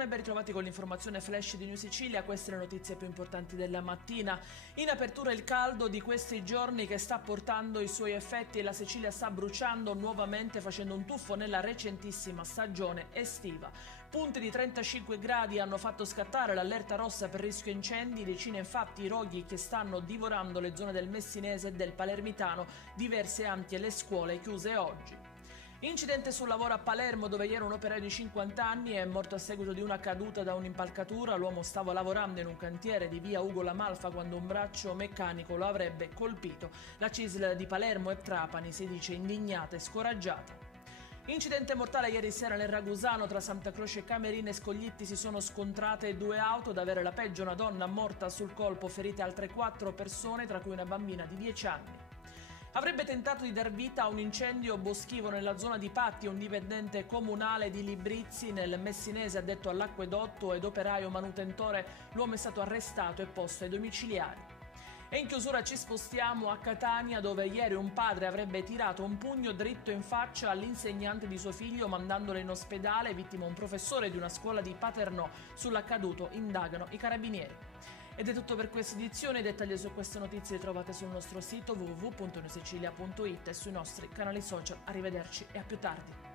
buongiorno e ben ritrovati con l'informazione flash di New Sicilia. Queste le notizie più importanti della mattina. In apertura il caldo di questi giorni che sta portando i suoi effetti e la Sicilia sta bruciando nuovamente facendo un tuffo nella recentissima stagione estiva. Punti di 35 gradi hanno fatto scattare l'allerta rossa per rischio incendi, decine infatti i roghi che stanno divorando le zone del Messinese e del Palermitano, diverse anche le scuole chiuse oggi. Incidente sul lavoro a Palermo dove ieri un operaio di 50 anni è morto a seguito di una caduta da un'impalcatura. L'uomo stava lavorando in un cantiere di via Ugo La Malfa quando un braccio meccanico lo avrebbe colpito. La CISL di Palermo e Trapani si dice indignata e scoraggiata. Incidente mortale ieri sera nel Ragusano tra Santa Croce Camerina e Scoglitti. Si sono scontrate due auto, ad avere la peggio una donna morta sul colpo, ferite altre 4 persone tra cui una bambina di 10 anni. Avrebbe tentato di dar vita a un incendio boschivo nella zona di Patti. Un dipendente comunale di Librizzi nel Messinese addetto all'acquedotto ed operaio manutentore. L'uomo è stato arrestato e posto ai domiciliari. E in chiusura ci spostiamo a Catania dove ieri un padre avrebbe tirato un pugno dritto in faccia all'insegnante di suo figlio mandandolo in ospedale, vittima un professore di una scuola di Paternò. Sull'accaduto indagano i carabinieri. Ed è tutto per questa edizione. I dettagli su queste notizie li trovate sul nostro sito www.newsicilia.it e sui nostri canali social. Arrivederci e a più tardi.